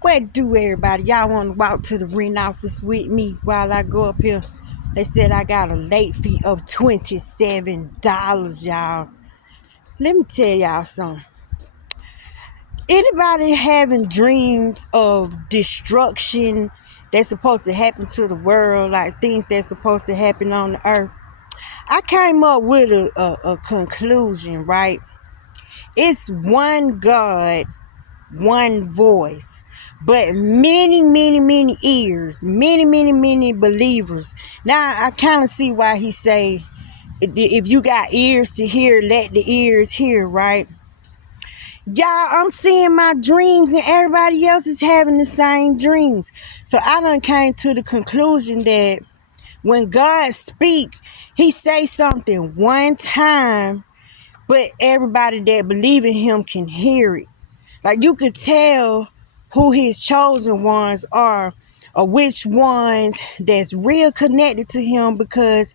What do everybody? Y'all want to walk to the rent office with me while I go up here? They said I got a late fee of $27, y'all. Let me tell y'all something. Anybody having dreams of destruction that's supposed to happen to the world, like things that's supposed to happen on the earth? I came up with a conclusion, right? It's one God, one voice, but many, many, many ears, many, many, many believers. Now I kind of see why he say, if you got ears to hear, let the ears hear, right? Y'all, I'm seeing my dreams and everybody else is having the same dreams. So I done came to the conclusion that when God speak, he say something one time, but everybody that believe in him can hear it. Like you could tell who his chosen ones are, or which ones that's real connected to him, because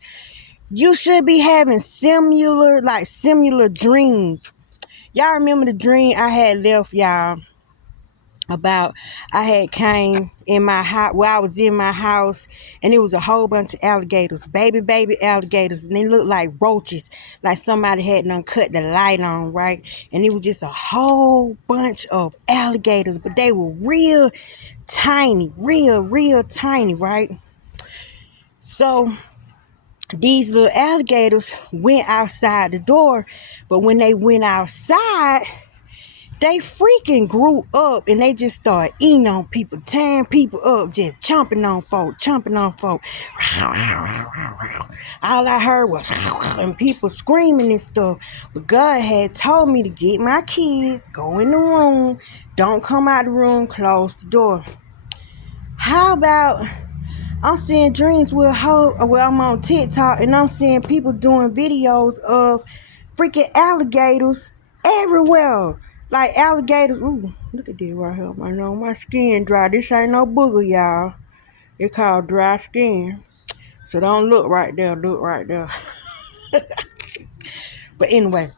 you should be having similar dreams. Y'all remember the dream I had left y'all about? I had came in my house, I was in my house, and it was a whole bunch of alligators, baby alligators, and they looked like roaches, like somebody had done cut the light on, right? And it was just a whole bunch of alligators, but they were real tiny, real tiny, right? So these little alligators went outside the door, but when they went outside, they freaking grew up and they just started eating on people, tearing people up, just chomping on folk. All I heard was and people screaming and stuff. But God had told me to get my kids, go in the room, don't come out the room, close the door. How about I'm seeing dreams with I'm on TikTok and I'm seeing people doing videos of freaking alligators everywhere. Like alligators. Ooh, look at this right here. I know my skin dry. This ain't no booger, y'all. It's called dry skin. So don't look right there. Look right there. But anyway,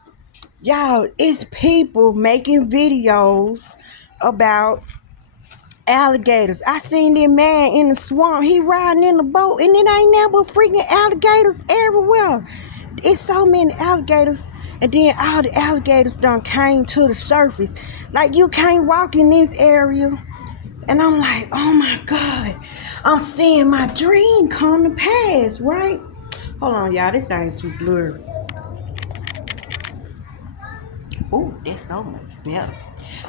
y'all, it's people making videos about alligators. I seen this man in the swamp. He riding in the boat, and it ain't never freaking alligators everywhere. It's so many alligators, and then all the alligators done came to the surface. Like you can't walk in this area, and I'm like, oh my God, I'm seeing my dream come to pass, right? Hold on, y'all, this thing too blurry. Oh, that's so much better.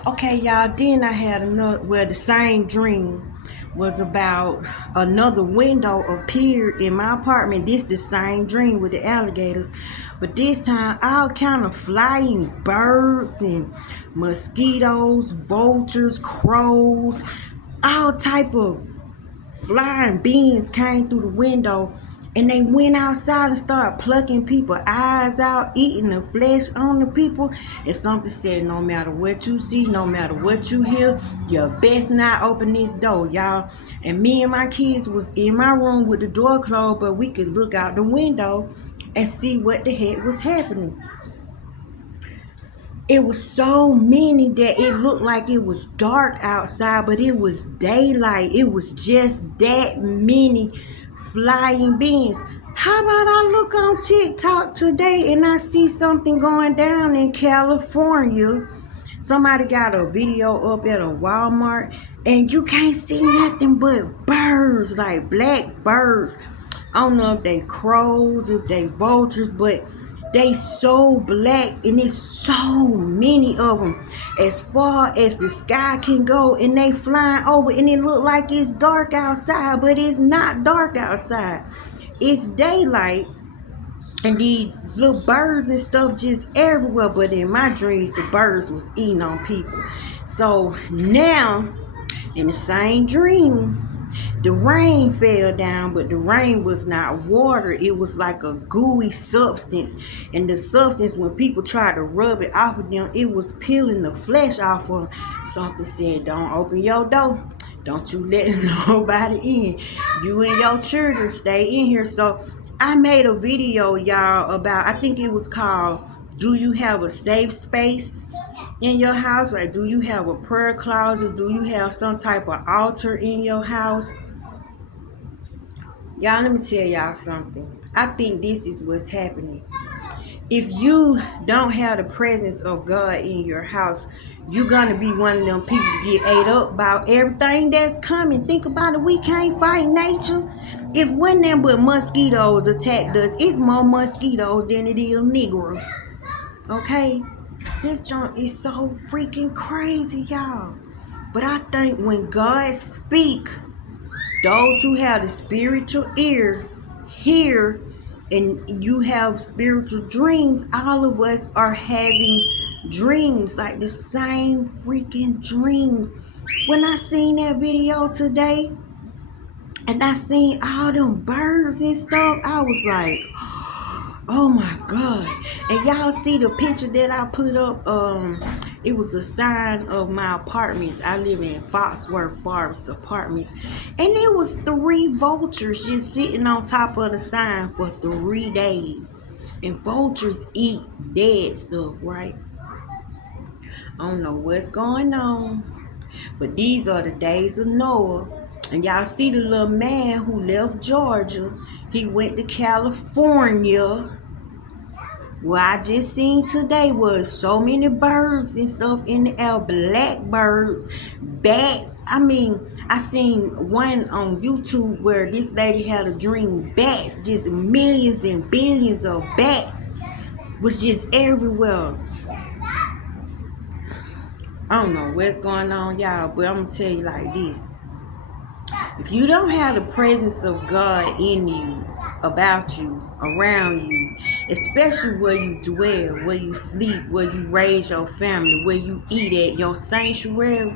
Okay, y'all, then I had the same dream was about another window appeared in my apartment. This the same dream with the alligators, but this time all kind of flying birds and mosquitoes, vultures, crows, all type of flying beings came through the window, and they went outside and started plucking people eyes out, eating the flesh on the people. And something said, no matter what you see, no matter what you hear, you best not open this door, y'all. And me and my kids was in my room with the door closed, but we could look out the window and see what the heck was happening. It was so many that it looked like it was dark outside, but it was daylight. It was just that many flying beings. How about I look on TikTok today and I see something going down in California? Somebody got a video up at a Walmart, and you can't see nothing but birds, like black birds. I don't know if they crows, if they vultures, but they so black, and it's so many of them as far as the sky can go, and they flying over, and it look like it's dark outside, but it's not dark outside. It's daylight, and these little birds and stuff just everywhere. But in my dreams, the birds was eating on people. So now, in the same dream, the rain fell down, but the rain was not water. It was like a gooey substance. And the substance, when people tried to rub it off of them, it was peeling the flesh off of them. Something said, don't open your door. Don't you let nobody in. You and your children stay in here. So I made a video, y'all, about, I think it was called, Do You Have a Safe Space? in your house? Like, do you have a prayer closet? Do you have some type of altar in your house? Y'all, let me tell y'all something. I think this is what's happening. If you don't have the presence of God in your house, you're gonna be one of them people to get ate up about everything that's coming. Think about it. We can't fight nature. If one them but mosquitoes attacked us, it's more mosquitoes than it is Negroes. Okay? This junk is so freaking crazy, y'all. But I think when God speak, those who have the spiritual ear hear, and you have spiritual dreams. All of us are having dreams, like the same freaking dreams. When I seen that video today and I seen all them birds and stuff, I was like, oh my God. And y'all see the picture that I put up? It was a sign of my apartments. I live in Foxworth Forest Apartments. And it was 3 vultures just sitting on top of the sign for 3 days. And vultures eat dead stuff, right? I don't know what's going on, but these are the days of Noah. And y'all see the little man who left Georgia. He went to California. What I just seen today was so many birds and stuff in the air, blackbirds, bats. I mean, I seen one on YouTube where this lady had a dream bats, just millions and billions of bats was just everywhere. I don't know what's going on, y'all, but I'm gonna tell you like this. If you don't have the presence of God in you, about you, around you, especially where you dwell, where you sleep, where you raise your family, where you eat at, your sanctuary,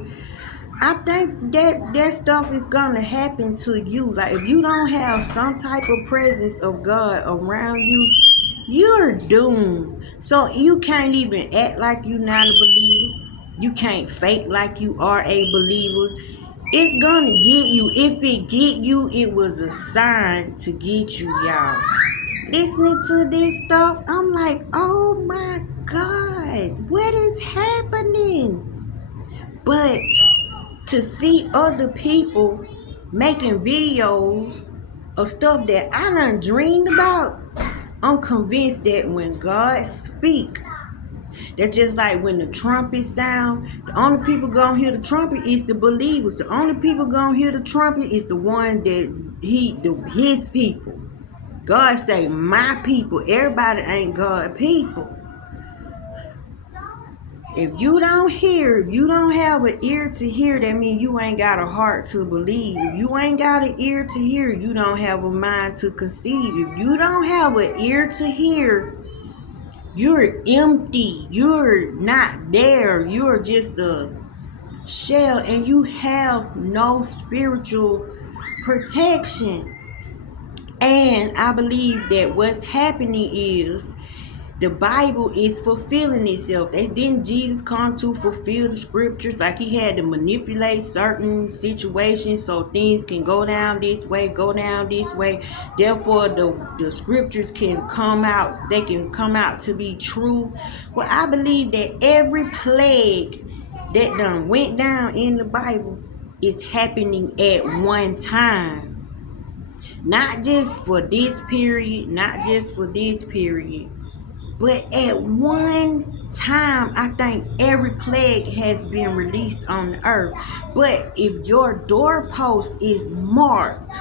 I think that stuff is gonna happen to you. Like, if you don't have some type of presence of God around you, you're doomed. So you can't even act like you're not a believer. You can't fake like you are a believer. It's gonna get you. If it get you, it was a sign to get you, y'all. Listening to this stuff, I'm like, oh my God, what is happening? But to see other people making videos of stuff that I done dreamed about, I'm convinced that when God speak, that's just like when the trumpet sound. The only people gonna hear the trumpet is the believers. The only people gonna hear the trumpet is the one that his people. God say my people. Everybody ain't God people. If you don't hear, if you don't have an ear to hear, that means you ain't got a heart to believe. If you ain't got an ear to hear, you don't have a mind to conceive. If you don't have an ear to hear, you're empty. You're not there. You're just a shell, and you have no spiritual protection. And I believe that what's happening is the Bible is fulfilling itself. Didn't Jesus come to fulfill the scriptures? Like, he had to manipulate certain situations so things can go down this way, go down this way. Therefore, the scriptures can come out. They can come out to be true. Well, I believe that every plague that done went down in the Bible is happening at one time. Not just for this period, not just for this period. But at one time, I think every plague has been released on the earth. But if your doorpost is marked,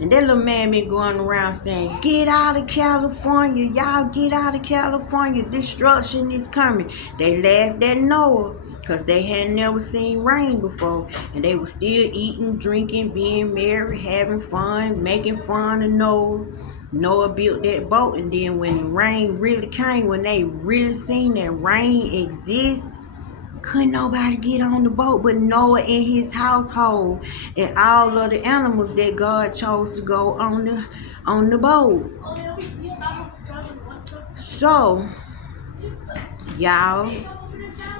and that little man been going around saying, get out of California, y'all get out of California, destruction is coming. They laughed at Noah because they had never seen rain before. And they were still eating, drinking, being merry, having fun, making fun of Noah. Noah built that boat, and then when the rain really came, when they really seen that rain exist, couldn't nobody get on the boat but Noah and his household and all of the animals that God chose to go on the boat. So, y'all,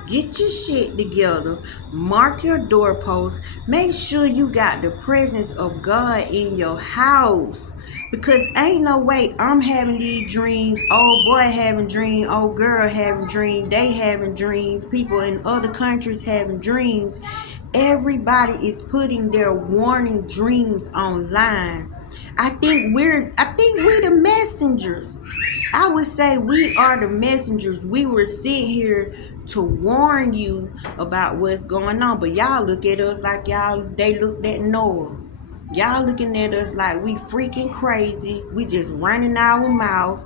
Get your shit together. Mark your doorposts. Make sure you got the presence of God in your house. Because ain't no way I'm having these dreams. Old boy having dreams. Old girl having dreams. They having dreams. People in other countries having dreams. Everybody is putting their warning dreams online. I think we're the messengers. I would say we are the messengers. We were sent here to warn you about what's going on. But y'all look at us like they looked at Noah. Y'all looking at us like we freaking crazy. We just running our mouth.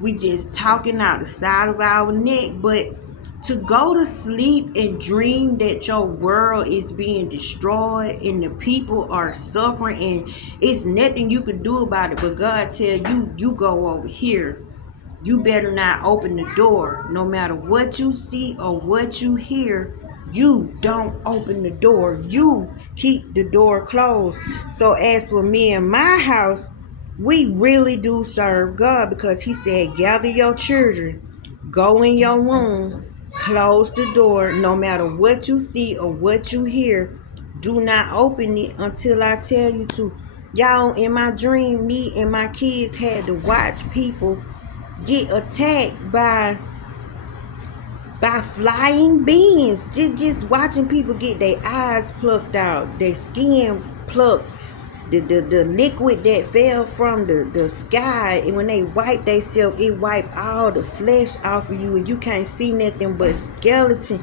We just talking out the side of our neck. But to go to sleep and dream that your world is being destroyed and the people are suffering and it's nothing you can do about it, but God tell you, you go over here. You better not open the door. No matter what you see or what you hear, you don't open the door. You keep the door closed. So as for me and my house, we really do serve God, because he said, gather your children, go in your room, close the door. No matter what you see or what you hear, do not open it until I tell you to. Y'all, in my dream, me and my kids had to watch people get attacked by flying beings. Just watching people get their eyes plucked out, their skin plucked, the liquid that fell from the sky, and when they wipe themselves, it wiped all the flesh off of you and you can't see nothing but skeleton.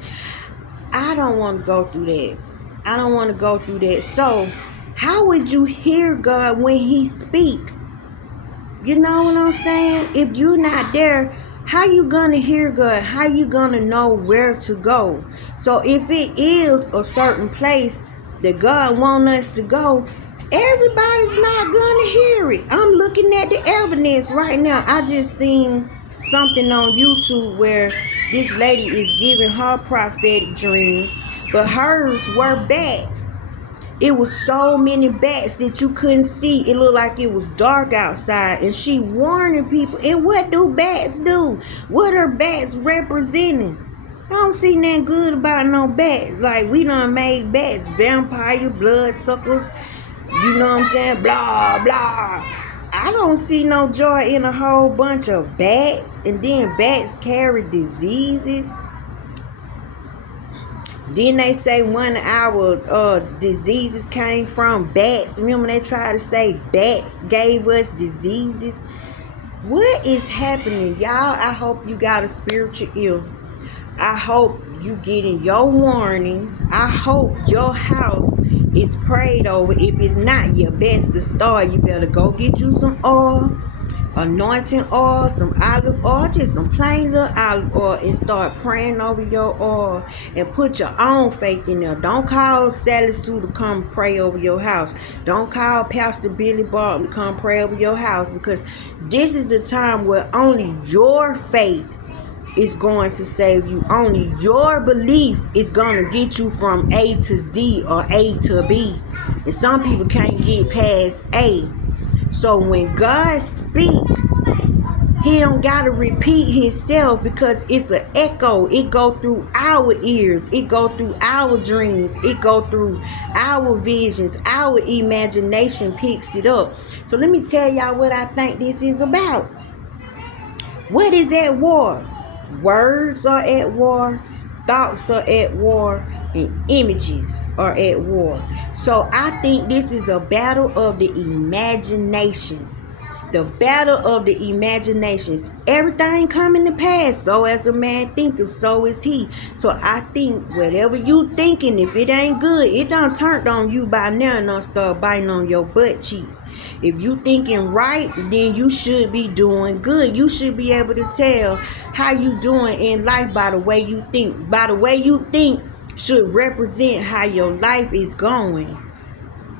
I don't want to go through that. I don't want to go through that. So how would you hear God when he speak? You know what I'm saying? If you're not there, how you gonna hear God? How you gonna know where to go? So if it is a certain place that God wants us to go, everybody's not gonna hear it. I'm looking at the evidence right now. I just seen something on YouTube where this lady is giving her prophetic dream, but hers were bats. It was so many bats that you couldn't see. It looked like it was dark outside. And she warning people. And what do bats do? What are bats representing? I don't see nothing good about no bats. Like, we done made bats vampire, bloodsuckers. You know what I'm saying? Blah, blah. I don't see no joy in a whole bunch of bats. And then bats carry diseases. Then they say one of our diseases came from bats. Remember they tried to say bats gave us diseases? What is happening, y'all? I hope you got a spiritual ear. I hope you getting your warnings. I hope your house is prayed over. If it's not, you best to start. You better go get you some oil, anointing oil, some olive oil, just some plain little olive oil, and start praying over your oil and put your own faith in there. Don't call Sally Sue to come pray over your house. Don't call Pastor Billy Barton to come pray over your house, because this is the time where only your faith is going to save you. Only your belief is going to get you from A to Z or A to B. And some people can't get past A. So when God speaks, he don't gotta repeat himself, because it's an echo. It go through our ears. It go through our dreams. It go through our visions. Our imagination picks it up. So let me tell y'all what I think this is about. What is at war? Words are at war. Thoughts are at war. And images are at war. So I think this is a battle of the imaginations. The battle of the imaginations. Everything coming to pass. So as a man thinketh, so is he. So I think whatever you thinking, if it ain't good, it done turned on you by now and done start biting on your butt cheeks. If you thinking right, then you should be doing good. You should be able to tell how you doing in life by the way you think. By the way you think should represent how your life is going.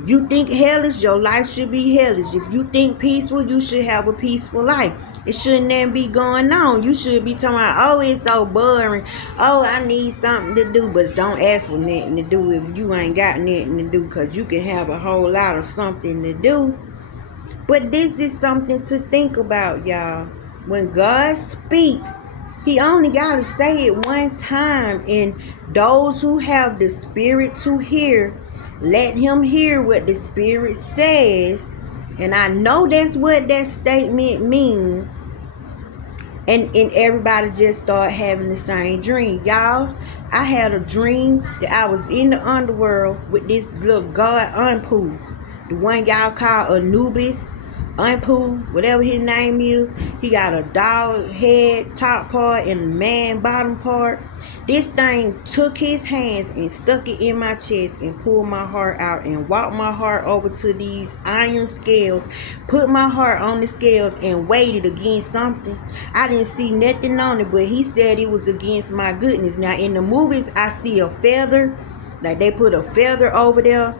You think hellish, your life should be hellish. If you think peaceful, you should have a peaceful life. It shouldn't then be going on. You should be talking about, oh, it's so boring. Oh, I need something to do. But don't ask for nothing to do if you ain't got nothing to do, because you can have a whole lot of something to do. But this is something to think about, y'all. When God speaks, He only got to say it one time. And those who have the spirit to hear, let him hear what the spirit says. And I know that's what that statement means. And everybody just started having the same dream. Y'all, I had a dream that I was in the underworld with this little god Anpu. The one y'all call Anubis, Anpu, whatever his name is. He got a dog head top part and a man bottom part. This thing took his hands and stuck it in my chest and pulled my heart out and walked my heart over to these iron scales, put my heart on the scales and weighed it against something. I didn't see nothing on it, but he said it was against my goodness. Now in the movies I see a feather, like they put a feather over there.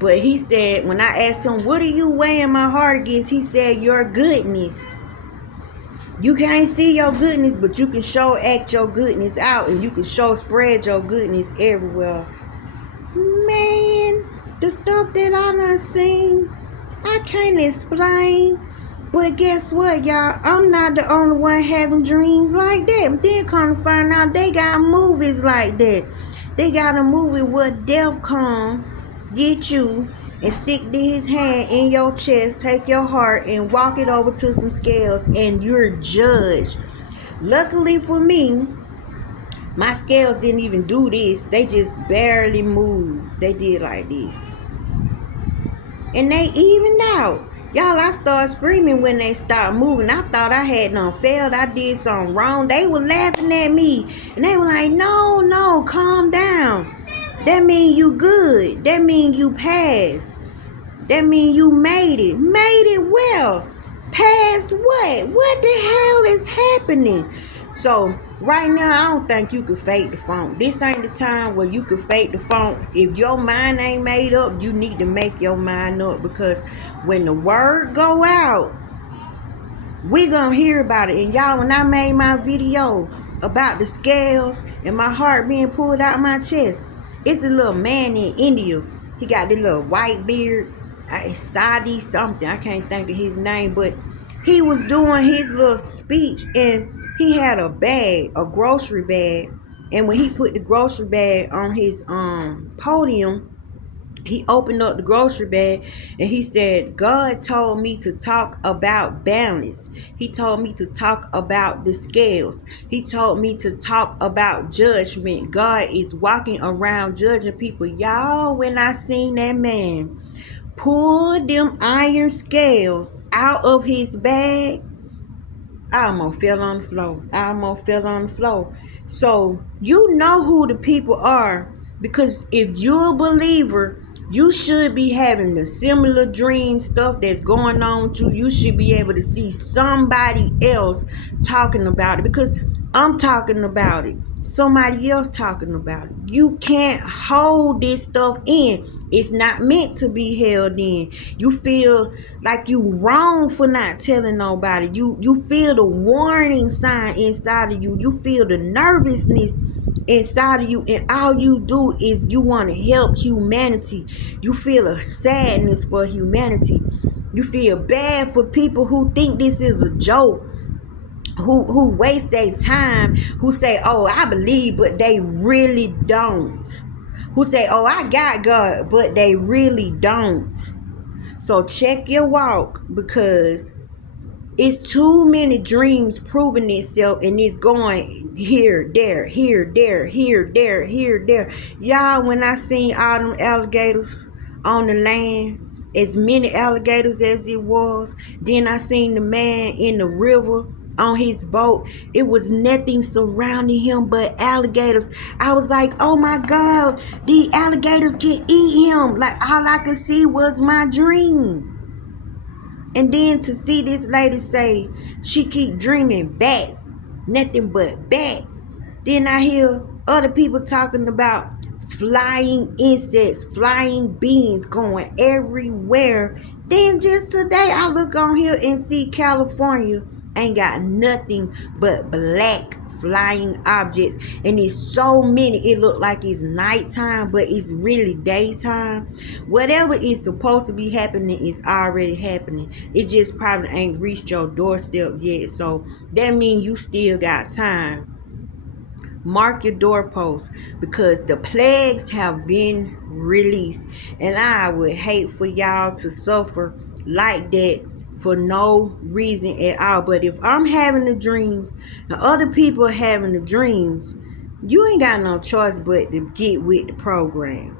But he said, when I asked him, what are you weighing my heart against? He said, your goodness. You can't see your goodness, but you can show act your goodness out, and you can show spread your goodness everywhere. Man, the stuff that I done seen, I can't explain. But guess what, y'all? I'm not the only one having dreams like that. Then come to find out they got movies like that. They got a movie where death come, get you, and stick his hand in your chest, take your heart and walk it over to some scales, and you're judged. Luckily for me, my scales didn't even do this. They just barely moved. They did like this. And they evened out. Y'all, I started screaming when they stopped moving. I thought I had done failed. I did something wrong. They were laughing at me. And they were like, no, calm down. That mean you good. That mean you passed. That mean you made it. Made it well. Past what? What the hell is happening? So right now, I don't think you can fake the funk. This ain't the time where you can fake the funk. If your mind ain't made up, you need to make your mind up, because when the word go out, we gonna hear about it. And y'all, when I made my video about the scales and my heart being pulled out of my chest, it's a little man in India. He got this little white beard. Sadi something. I can't think of his name, but he was doing his little speech and he had a bag, a grocery bag. And when he put the grocery bag on his podium, he opened up the grocery bag and he said, God told me to talk about balance. He told me to talk about the scales. He told me to talk about judgment. God is walking around judging people. Y'all, when I seen that man pull them iron scales out of his bag, I almost fell on the floor. So you know who the people are, because if you're a believer, you should be having the similar dream stuff that's going on with you. You should be able to see somebody else talking about it, because I'm talking about it. Somebody else talking about it. You can't hold this stuff in. It's not meant to be held in. You feel like you wrong for not telling nobody. You feel the warning sign inside of you. You feel the nervousness inside of you, and all you do is you want to help humanity. You feel a sadness for humanity. You feel bad for people who think this is a joke, who waste their time, who say, oh, I believe, but they really don't, who say, oh, I got God, but they really don't. So check your walk, because it's too many dreams proving itself, and it's going here, there, here, there, here, there, here, there. Y'all, when I seen all them alligators on the land, as many alligators as it was, then I seen the man in the river on his boat. It was nothing surrounding him but alligators. I was like, oh my God, the alligators can eat him. Like, all I could see was my dream. And then to see this lady say she keep dreaming bats, nothing but bats. Then I hear other people talking about flying insects, flying beings going everywhere. Then just today I look on here and see California ain't got nothing but black flying objects, and it's so many. It look like it's nighttime, but it's really daytime. Whatever is supposed to be happening is already happening. It just probably ain't reached your doorstep yet. So that means you still got time. Mark your doorposts, because the plagues have been released, and I would hate for y'all to suffer like that for no reason at all. But if I'm having the dreams and other people are having the dreams, you ain't got no choice but to get with the program.